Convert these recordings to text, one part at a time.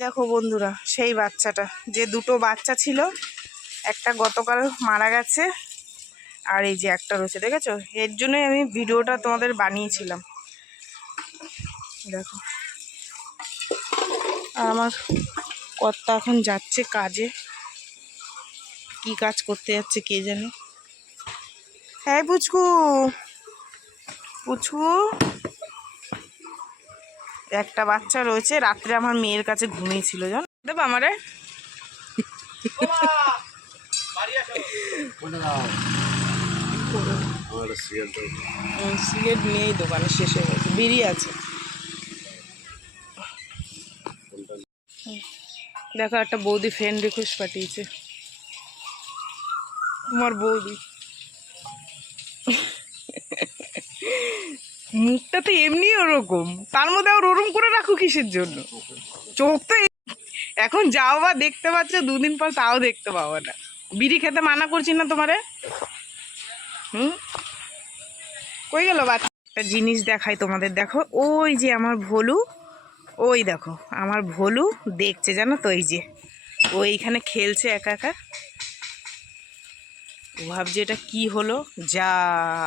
দেখো বন্ধুরা, সেই বাচ্চাটা, যে দুটো বাচ্চা ছিল, একটা গতকাল মারা গেছে আর এই যে একটা রয়েছে, দেখেছো? এর জন্যই আমি ভিডিওটা তোমাদের বানিয়েছিলাম। দেখো, আর আমার কর্তা এখন যাচ্ছে কাজে। কি কাজ করতে যাচ্ছে কে জানে। হ্যাঁ পুচকু, পুচকু, একটা বাচ্চা রয়েছে। রাত্রে আমার মেয়ের কাছে ঘুমিয়েছিল, জানো? দেবো আমারে সিগারেট নেই দোকানে, শেষ হয়ে গেছে। বিড়ি আছে। দেখো, একটা বৌদি ফ্রেন্ড রিকোয়েস্ট পাঠিয়েছে। তোমার বৌদি মুখটা তো এমনি ওরকম, তার মধ্যে আর ওরম করে রাখো কিসের জন্য? চোখ তো এখন যাও বা দেখতে পাচ্ছ, দুদিন পর তাও দেখতে পাবো না। বিড়ি খেতে মানা করছি না তোমারে? কই গেল বাচ্চা? একটা জিনিস দেখাই তোমাদের, দেখো। ওই যে আমার ভোলু, ওই দেখো আমার ভোলু দেখছে, জানো তো? এই যে ওইখানে খেলছে একা একা। ভাবছি এটা কি হলো, যা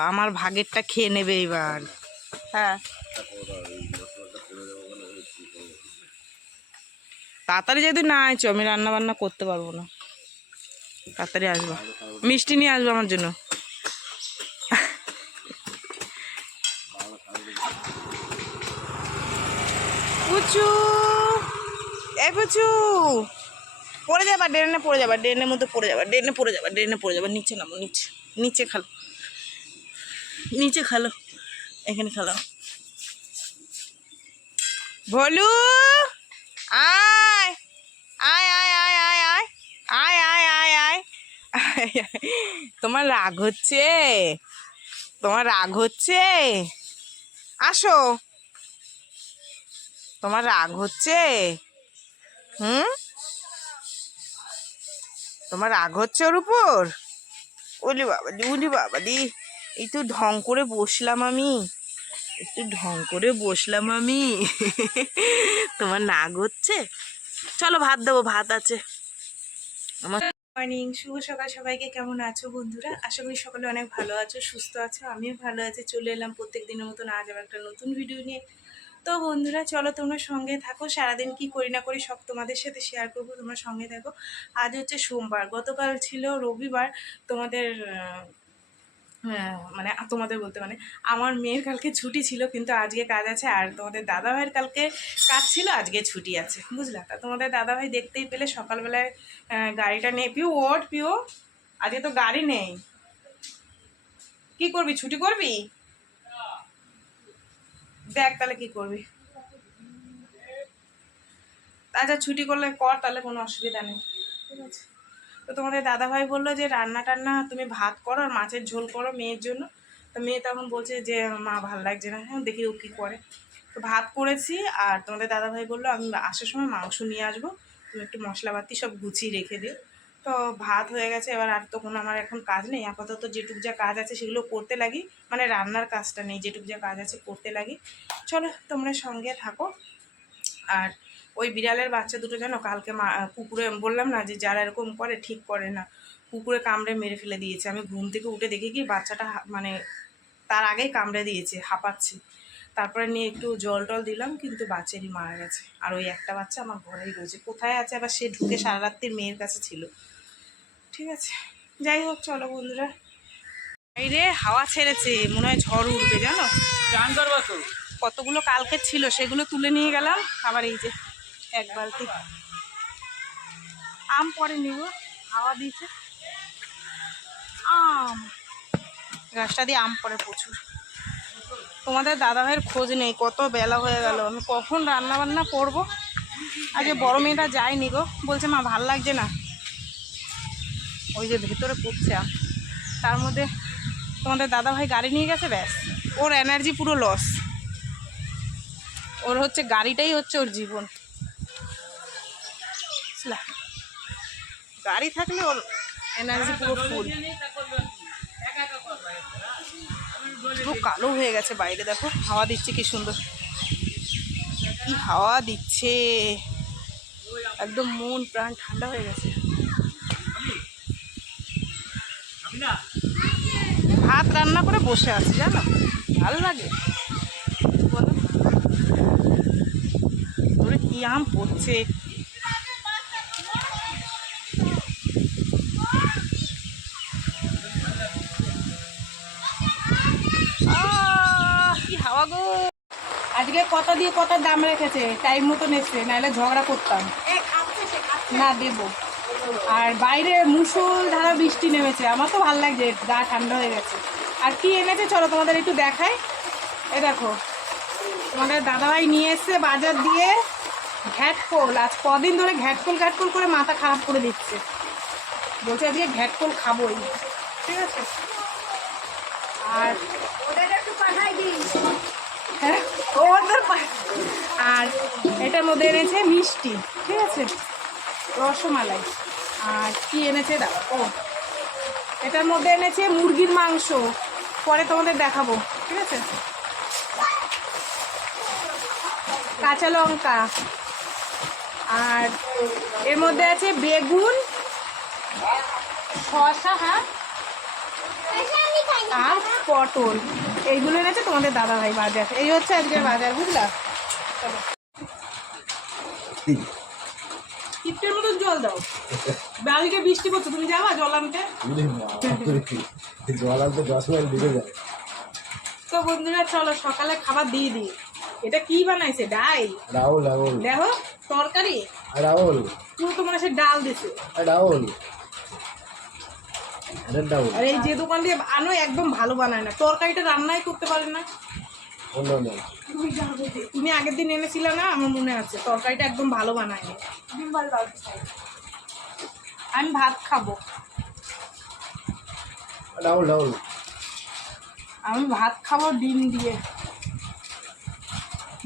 আমার ভাগেরটা খেয়ে নেবে এবার। হ্যাঁ, তাড়াতাড়ি যদি না আইছো, আমি রান্না বান্না করতে পারবো না। তাড়াতাড়ি আসবো, মিষ্টি নিয়ে আসবো আমার জন্য। পুচু, এই পুচু, পড়ে যাবা ড্রেনে, পড়ে যাবা ড্রেনের মধ্যে, পড়ে যাবা ড্রেনে, পড়ে যাবা ড্রেনে, পড়ে যাবা। নিচে নামো, নিচে, নিচে খালো, নিচে খালো, এখানে খালো। ভোলু, আয় আয় আয় আয় আয় আয় আয় আয় আয় আয়। তোমার রাগ হচ্ছে? তোমার রাগ হচ্ছে? আসো, তোমার রাগ হচ্ছে? তোমার রাগ হচ্ছে ওর উপর? ওলি বাবালি, উলি বাবালি, এই তো ঢং করে বসলাম আমি, একটু ঢং করে বসলাম আমি। তোমার রাগ হচ্ছে? চলো ভাত দেবো, ভাত আছে আমার। মর্নিং, শুভ সকাল সবাইকে। কেমন আছো বন্ধুরা? আশা করি সকলে অনেক ভালো আছো, সুস্থ আছো। আমিও ভালো আছি। চলে এলাম প্রত্যেক দিনের মতন আজ আবার একটা নতুন ভিডিও নিয়ে। তো বন্ধুরা, চলো তোমরা সঙ্গে থাকো। সারাদিন কি করি না করি সব তোমাদের সাথে শেয়ার করবো, তোমরা সঙ্গে থাকো। আজ হচ্ছে সোমবার, গতকাল ছিল রবিবার। তোমাদের মানে তোমাদের বলতে মানে আমার মেয়ের কালকে ছুটি ছিল, কিন্তু আজকে কাজ আছে। আর তোমাদের দাদাভাইয়ের কালকে কাজ ছিল, আজকে ছুটি আছে, বুঝলা? তা তোমাদের দাদাভাই দেখতেই পেলে সকালবেলায় গাড়িটা নেই। পিও ওঠ, পিও, আজকে তো গাড়ি নেই। কি করবি, ছুটি করবি? দেখ তাহলে কি করবি। আচ্ছা, ছুটি করলে কর, তাহলে কোনো অসুবিধা নেই, ঠিক আছে? তো তোমাদের দাদাভাই বললো যে রান্না টান্না তুমি ভাত করো আর মাছের ঝোল করো মেয়ের জন্য। তো মেয়ে তখন বলছে যে মা ভাল লাগছে না। হ্যাঁ, দেখি ও কী করে। তো ভাত করেছি। আর তোমাদের দাদাভাই বললো আমি আসার সময় মাংস নিয়ে আসবো, তুমি একটু মশলাপাতি সব গুছিয়ে রেখে দিও। তো ভাত হয়ে গেছে। এবার আর তো কোনো আমার এখন কাজ নেই, আপাতত যেটুক যা কাজ আছে সেগুলো করতে লাগি, মানে রান্নার কাজটা নেই, যেটুক যা কাজ আছে করতে লাগি। চলো তোমরা সঙ্গে থাকো। আর ওই বিড়ালের বাচ্চা দুটো যেন কালকে কুকুরে, বললাম না যে যারা এরকম করে ঠিক করে না, কুকুরে কামড়ে মেরে ফেলে দিয়েছে। আমি ঘুম থেকে উঠে দেখি কি বাচ্চাটা মানে তার আগেই কামড়ে দিয়েছে, হাঁপাচ্ছে। তারপরে নিয়ে একটু জল টল দিলাম, কিন্তু বাচ্চারই মারা গেছে। আর ওই একটা বাচ্চা আমার ঘরেই রয়েছে। কোথায় আছে আবার, সে ঢুকে সারা রাত্রির মেয়ের কাছে ছিল। ঠিক আছে, যাই হোক, চলো বন্ধুরা। এই রে, হাওয়া ছেড়েছে, মনে হয় ঝড় উঠবে, জানো? কতগুলো কালকে ছিল সেগুলো তুলে নিয়ে গেলাম। আবার এই যে এক বালতি আম পরে নিব, হাওয়া দিয়েছে। আম, গাছটা দিয়ে আম পরে প্রচুর। তোমাদের দাদাভাইয়ের খোঁজ নেই, কত বেলা হয়ে গেল, আমি কখন রান্না বান্না করবো। আজকে বড় মেয়েটা যায়নি গো, বলছে মা ভাল লাগছে না। ওই যে ভেতরে পড়ছে আম, তার মধ্যে তোমাদের দাদাভাই গাড়ি নিয়ে গেছে, ব্যাস ওর এনার্জি পুরো লস। ওর হচ্ছে গাড়িটাই হচ্ছে ওর জীবন। গাড়ি থাকলে ওর এনার্জি পুরো ফুল। পুরো কালো হয়ে গেছে বাইরে, দেখো হাওয়া দিচ্ছে কি সুন্দর, কি হাওয়া দিচ্ছে। একদম মন প্রাণ ঠান্ডা হয়ে গেছে। ভাত রান্না করে বসে আছি জানো, ভালো লাগে বলো। ওরে কি আম পড়ছে। কি হাওয়া গো। আজকে কথা দিয়ে কথার দাম রেখেছে, টাইম মতো নেছে, নাহলে ঝগড়া করতাম না দেবো। আর বাইরে মুষল ধারা বৃষ্টি নেমেছে, আমার তো ভালো লাগছে, গা ঠান্ডা হয়ে গেছে। আর কি এনেছে চলো তোমাদের একটু দেখাই। এই দেখো তোমাদের দাদাভাই নিয়ে এসছে বাজার দিয়ে ঘ্যাটকোল। আজ কদিন ধরে ঘ্যাটকোল ঘ্যাটকোল করে মাথা খারাপ করে দিচ্ছে, বলছে আজকে ঘ্যাটকোল খাবোই, ঠিক আছে। আর ওদের একটু পাঠাই দিই, হ্যাঁ ওদের। আর এটার মধ্যে এনেছে মিষ্টি, ঠিক আছে, রসমালাই। আর কি এনেছে দাও, ও এটার মধ্যে এনেছে মুরগির মাংস, পরে তোমাদের দেখাবো, ঠিক আছে। কাঁচা লঙ্কা, আর এর মধ্যে আছে বেগুন, শসা, হ্যাঁ, আর পটল। এইগুলো এনেছে তোমাদের দাদাভাই বাজার। এই হচ্ছে আজকের বাজার, বুঝলা। চলো টিপটের মতন জল দাও, বাড়িতে বৃষ্টি পড়ছে, তুমি যাবা জল আনতে? জল আনতে 10 মিনিট ঢুকে যায়। তো বন্ধুরা চলো সকালে খাবার দিয়ে দিই। এটা কি বানাইছে, ডাল? রাহুল রাহুল দেখো তরকারি, রাহুল পুরো তো মনে হচ্ছে ডাল দিছে। রাহুল আর এই যে দোকান দিয়ে আনো একদম ভালো বানায় না, তরকারিটা রান্নাই করতে পারে না। তুমি আগের দিন এনেছিলে না, আমার মনে আছে, তরকারিটা একদম ভালো বানায়নি। আমি ভাত খাবো, রাহুল রাহুল আমি ভাত খাবো ডিম দিয়ে,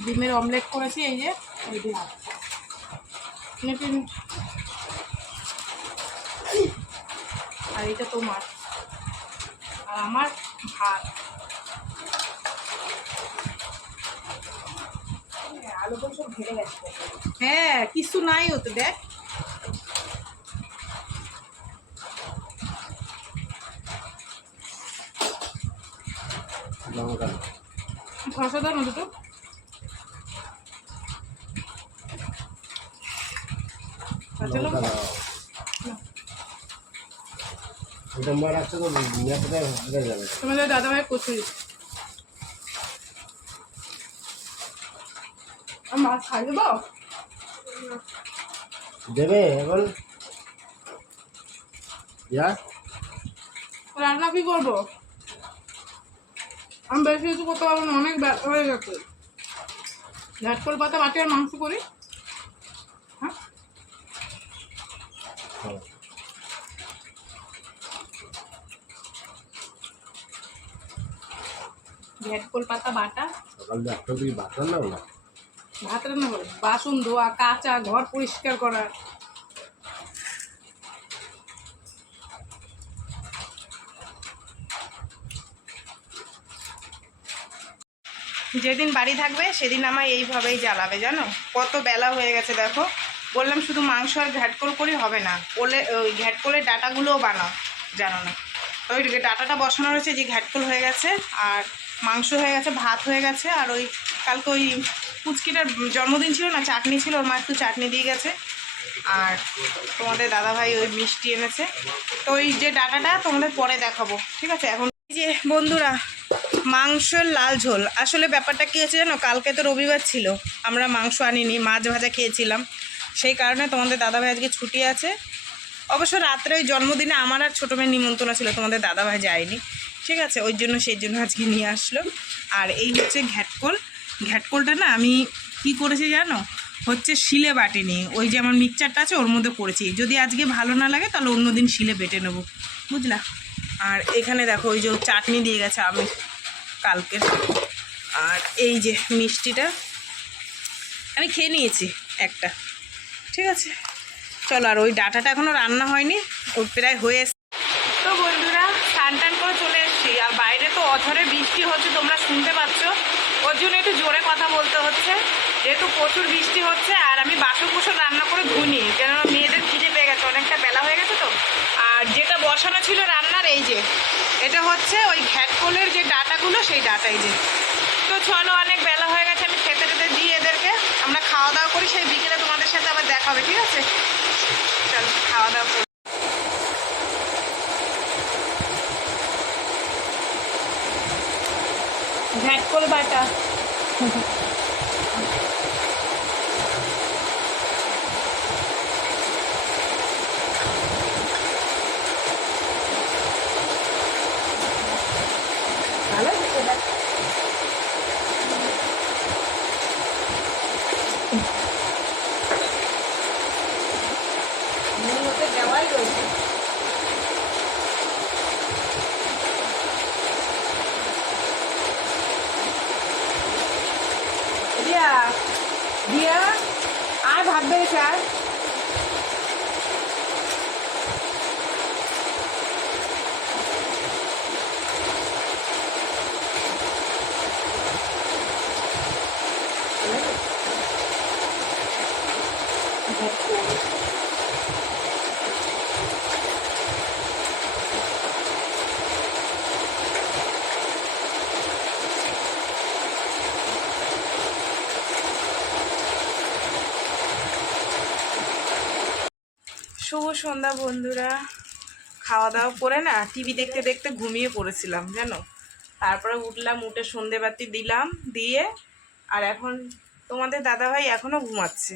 ডিমের অমলেট করেছি, এই যে এই দিয়ে ভাত। আর এটা তোমার, আর আমার ভাত। আলু তো সব ঘেরে গেছে, হ্যাঁ কিছু নাই হতো, দেখ খসা দাও না দুটো। তোমাদের দাদাভাই কচুরি, মাছ খাই দেবো দেবে এখন। রান্না কি করবো, আমি বেশি কিছু করতে পারবো না, অনেক ব্যথা হয়ে গেছে। ঝাটকল পাতা বাটি আর মাংস করি, হ্যাঁ ঘ্যাটকল পাতা বাটা, ভাত রান্না করে বাসন ধোয়া, কাঁচা, ঘর পরিষ্কার করা। যেদিন বাড়ি থাকবে সেদিন আমায় এইভাবেই জ্বালাবে, জানো কত বেলা হয়ে গেছে। দেখো বললাম শুধু মাংস আর ঘ্যাটকল করি হবে না, ওই ঘ্যাটকলের ডাটাগুলোও বানাও, জানো না। তো ওই ডাটাটা বসানো রয়েছে, যে ঘ্যাটকল হয়ে গেছে, আর মাংস হয়ে গেছে, ভাত হয়ে গেছে। আর ওই কালকে ওই পুচকিটার জন্মদিন ছিল না, চাটনি ছিল, ওর মা একটু চাটনি দিয়ে গেছে। আর তোমাদের দাদাভাই ওই মিষ্টি এনেছে। তো ওই যে ডাটাটা তোমাদের পরে দেখাবো, ঠিক আছে। এখন এই যে বন্ধুরা মাংসের লাল ঝোল, আসলে ব্যাপারটা কী হয়েছে জানো, কালকে তো রবিবার ছিল, আমরা মাংস আনিনি, মাছ ভাজা খেয়েছিলাম, সেই কারণে তোমাদের দাদাভাই আজকে ছুটি আছে। অবশ্য রাত্রে ওই জন্মদিনে আমার আর ছোটো মেয়ের নিমন্ত্রণ ছিল, তোমাদের দাদাভাই যায়নি, ঠিক আছে, ওই জন্য সেই জন্য আজকে নিয়ে আসলো। আর এই হচ্ছে ঘ্যাটকল, ঘ্যাটকলটা না আমি কি করেছি জানো, হচ্ছে শিলে বাটিনি, ওই যে আমার মিক্সচারটা আছে ওর মধ্যে করেছি, যদি আজকে ভালো না লাগে তাহলে অন্য দিন শিলে বেটে নেবো, বুঝলা। আর এখানে দেখো ওই যে চাটনি দিয়ে গেছে আমি কালকে, আর এই যে মিষ্টিটা আমি খেয়ে নিয়েছি একটা, ঠিক আছে। চলো, আর ওই ডাটাটা এখনও রান্না হয়নি, ওর প্রায় হয়ে এসছে। তো বন্ধুরা স্নান টান করে চলে এসেছি, আর বাইরে তো অঝরে বৃষ্টি হচ্ছে, তোমরা শুনতে পাচ্ছ, ওর জন্য একটু জোরে কথা বলতে হচ্ছে, যেহেতু প্রচুর বৃষ্টি হচ্ছে। আর আমি বাসন কুসন রান্না করে ধুইনি, বসানো ছিল রান্নার, এই যে এটা হচ্ছে ওই ঘ্যাটকোলের যে ডাটাগুলো, সেই ডাটাই যে। তো চলো, অনেক বেলা হয়ে গেছে, আমি খেতে টেতে দিই এদেরকে, আমরা খাওয়া দাওয়া করি, সেই বিকেলে তোমাদের সাথে আবার দেখা হবে, ঠিক আছে? চলো খাওয়া দাওয়া করি। ঘ্যাটকোল বাটা। ভালো দেওয়াই রয়েছে। দিয়া দিয়া আর ভাত বেড়েছে আর শুভ সন্ধ্যা বন্ধুরা। খাওয়া দাওয়া করে না টিভি দেখতে দেখতে ঘুমিয়ে পড়েছিলাম জানো। তারপরে উঠলাম, উঠে সন্ধেবাতি দিলাম, দিয়ে আর এখন তোমাদের দাদাভাই এখনও ঘুমাচ্ছে।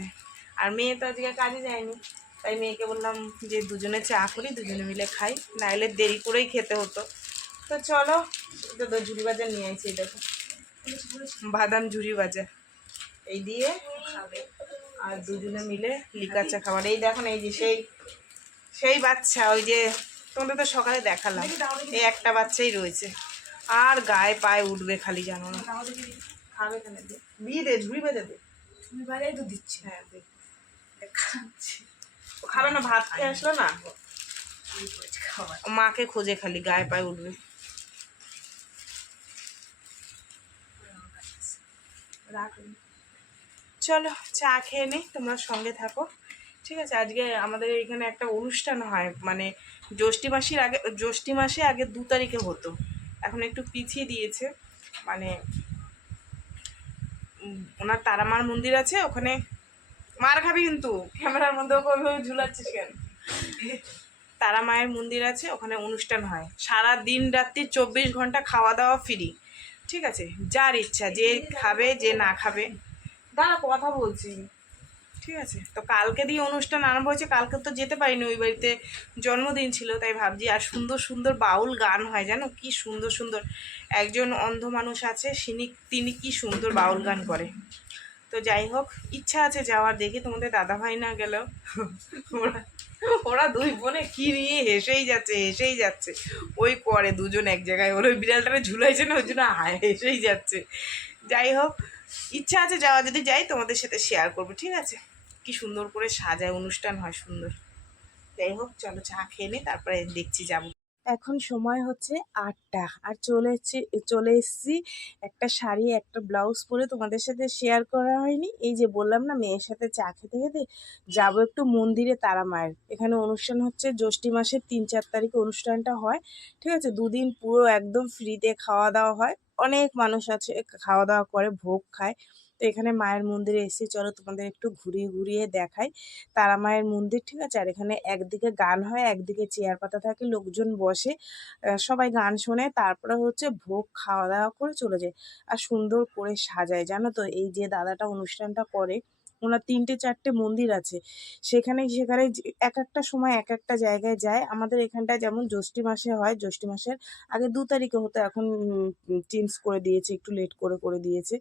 আর মেয়ে তো আজকে কাজে যায়নি, তাই মেয়েকে বললাম যে দুজনে চা করি, দুজনে মিলে খাই, নাইলে দেরি করেই খেতে হতো। তো চলো, তো ঝুড়ি বাজার নিয়ে আসছি, দেখো বাদাম ঝুড়ি বাজার, এই দিয়ে খাবে আর দুজনে মিলে লিকা চা খাবার। এই দেখুন, এই যে সেই সেই বাচ্চা, ওই যে তোমাদের তো সকালে দেখালাম, এই একটা বাচ্চাই রয়েছে, আর গায়ে পায়ে উঠবে খালি, জানো না। খাবে কেন? দিয়ে দে, ঝুড়ি বেঁধে দে, ঝুড়ি বাজাই তো দিচ্ছি। হ্যাঁ দে, খাচ্ছি। ও খাবে না, ভাত খেয়ে আসলো না, মাকে খোঁজে খালি, গায়ে পায়ে উঠবে। চলো চা খেয়ে নিই, তোমরা সঙ্গে থাকো, ঠিক আছে? আজকে আমাদের এখানে একটা অনুষ্ঠান হয়, মানে জ্যৈষ্ঠী মাসে আগে 2 তারিখে হতো, এখন একটু পিছিয়ে দিয়েছে। মানে ওনার তারামার মন্দির আছে ওখানে। মার খাবি কিন্তু, ক্যামেরার মধ্যে ওইভাবে ঝুলাচ্ছিস কেন? তারা মায়ের মন্দির আছে, ওখানে অনুষ্ঠান হয়, সারা দিন রাত্রি 24 ঘন্টা খাওয়া দাওয়া ফ্রি, ঠিক আছে? যার ইচ্ছা, যে খাবে যে না খাবে। দাঁড়া, কথা বলছি, ঠিক আছে? তো কালকে দিয়ে অনুষ্ঠান আরম্ভ হয়েছে, কালকে তো যেতে পারিনি, ওই বাড়িতে জন্মদিন ছিল, তাই ভাবছি। আর সুন্দর সুন্দর বাউল গান হয় জানো, কি সুন্দর সুন্দর। একজন অন্ধ মানুষ আছে, তিনি কি সুন্দর বাউল গান করে। তো যাই হোক, ইচ্ছা আছে যাওয়ার, দেখি তোমাদের দাদাভাই না গেলেও ওরা ওরা দুই বোনে কি নিয়ে হেসেই যাচ্ছে ওই করে দুজন এক জায়গায়, ওই বিড়ালটারে ঝুলাইছে না, ওই জন্য হেসেই যাচ্ছে। যাই হোক, ইচ্ছা আছে যাওয়া, যদি যাই তোমাদের সাথে শেয়ার করবো, ঠিক আছে? কি সুন্দর করে সাজায়, অনুষ্ঠান হয় সুন্দর। যাই হোক, চলো চা খেয়ে নিই, তারপরে দেখছি যাবো। এখন সময় হচ্ছে 8টা, আর চলে এসেছি একটা শাড়ি একটা ব্লাউজ পরে, তোমাদের সাথে শেয়ার করা হয়নি। এই যে বললাম না, মেয়ের সাথে চা খেতে খেতে যাবো একটু মন্দিরে, তারা মায়ের এখানে অনুষ্ঠান হচ্ছে, জ্যৈষ্ঠী মাসের 3-4 তারিখে অনুষ্ঠানটা হয়, ঠিক আছে? দুদিন পুরো একদম ফ্রিতে খাওয়া দাওয়া হয়, অনেক মানুষ আছে খাওয়া দাওয়া করে, ভোগ খায়। তো এখানে মায়ের মন্দিরে এসেছি, চলো তোমাদের একটু ঘুরিয়ে ঘুরিয়ে দেখাই তারা মায়ের মন্দির, ঠিক আছে? আর এখানে একদিকে গান হয়, একদিকে চেয়ার পাতা থাকে, লোকজন বসে, সবাই গান শোনে, তারপরে হচ্ছে ভোগ খাওয়া দাওয়া করে চলে যায়। আর সুন্দর করে সাজায় জানো তো, এই যে দাদাটা অনুষ্ঠানটা করে, ওনার 3-4টে মন্দির আছে, সেখানে সেখানে এক একটা সময় এক একটা জায়গায় যায়। আমাদের এখানটায় যেমন জ্যৈষ্ঠী মাসে হয়, জ্যৈষ্ঠী মাসের আগে 2 তারিখে হতো, এখন চেঞ্জ করে দিয়েছে, একটু লেট করে করে দিয়েছে।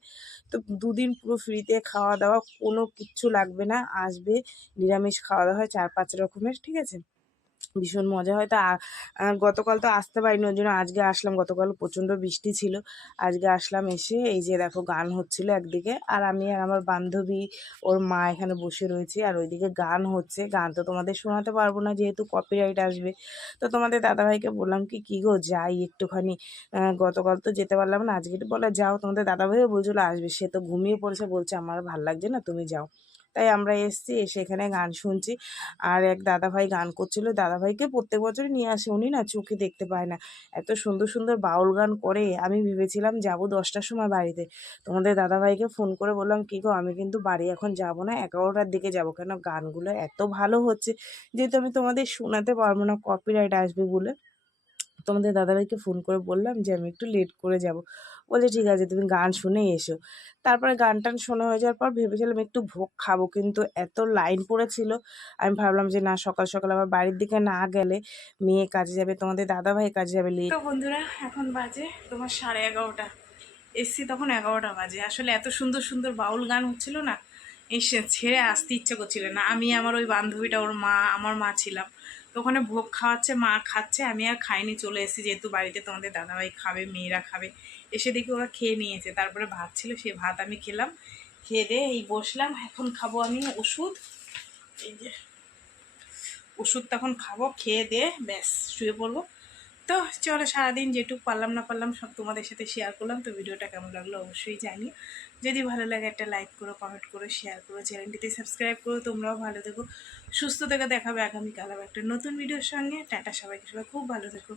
তো দুদিন পুরো ফ্রিতে খাওয়া দাওয়া, কোনো কিচ্ছু লাগবে না, আসবে, নিরামিষ খাওয়া দাওয়া হয় 4-5 রকমের, ঠিক আছে? ভীষণ মজা হয়। তা গতকাল তো আসতে পারিনি, ওই জন্য আজকে আসলাম। গতকাল প্রচণ্ড বৃষ্টি ছিল, আজকে আসলাম, এসে এই যে দেখো গান হচ্ছিল একদিকে, আর আমি আর আমার বান্ধবী ওর মা এখানে বসে রয়েছি, আর ওইদিকে গান হচ্ছে। গান তো তোমাদের শোনাতে পারবো না, যেহেতু কপিরাইট আসবে। তো তোমাদের দাদাভাইকে বললাম কি গো যাই একটুখানি, গতকাল তো যেতে পারলাম না, আজকে বলে যাও। তোমাদের দাদাভাইও বলছিল আসবে, সে তো ঘুমিয়ে পড়েছে, বলছে আমার ভাল লাগছে না, তুমি যাও। তাই আমরা এসেছি, এসে এখানে গান শুনছি। আর এক দাদাভাই গান করছিল, দাদাভাইকে প্রত্যেক বছরই নিয়ে আসে, উনি না চোখে দেখতে পায় না, এত সুন্দর সুন্দর বাউল গান করে। আমি ভেবেছিলাম যাবো 10টার সময় বাড়িতে, তোমাদের দাদাভাইকে ফোন করে বললাম কী গো আমি কিন্তু বাড়ি এখন যাব না, 11টার দিকে যাব, কেন গানগুলো এত ভালো হচ্ছে, যেহেতু আমি তোমাদের শোনাতে পারবো না, কপিরাইট আসবে বলে। তোমাদের দাদাভাইকে ফোন করে বললাম যে আমি একটু লেট করে যাব। বলছে ঠিক আছে তুমি গান শুনেই এসো। তারপরে গান টান শোনা হয়ে যাওয়ার পর ভেবেছিলাম একটু ভোগ খাবো, কিন্তু এত লাইন পড়েছিল, আমি ভাবলাম যে না, সকাল সকাল আবার বাড়ির দিকে না গেলে মেয়ে কাজে যাবে, তোমাদের দাদাভাই কাজে যাবে, লেট। তো বন্ধুরা এখন বাজে তোমার 11:30, এসছি তখন 11টা বাজে। আসলে এত সুন্দর সুন্দর বাউল গান হচ্ছিল না, এসে ছেড়ে আসতে ইচ্ছে করছিল না। আমি আমার ওই বান্ধবীটা, ওর মা, আমার মা ছিলাম, তো ওখানে ভোগ খাওয়াচ্ছে, মা খাচ্ছে, আমি আর খাইনি, চলে এসেছি, যেহেতু বাড়িতে তোমাদের দাদাভাই খাবে, মেয়েরা খাবে। এসে দেখি ওরা খেয়ে নিয়েছে, তারপরে ভাত ছিল, সেই ভাত আমি খেলাম, খেয়ে দিয়ে এই বসলাম। এখন খাবো আমি ওষুধ, এই যে ওষুধ তখন খাবো, খেয়ে দিয়ে ব্যাস শুয়ে পড়বো। তো চলো, সারাদিন যেটুকু পারলাম না পারলাম সব তোমাদের সাথে শেয়ার করলাম। তো ভিডিওটা কেমন লাগলো অবশ্যই জানিও, যদি ভালো লাগে একটা লাইক করো, কমেন্ট করো, শেয়ার করো, চ্যানেলটিতে সাবস্ক্রাইব করো। তোমরাও ভালো থেকো, সুস্থ থেকে দেখাবে আগামীকাল আবার একটা নতুন ভিডিওর সঙ্গে। টাটা, সবাইকে, সবাই খুব ভালো থেকো।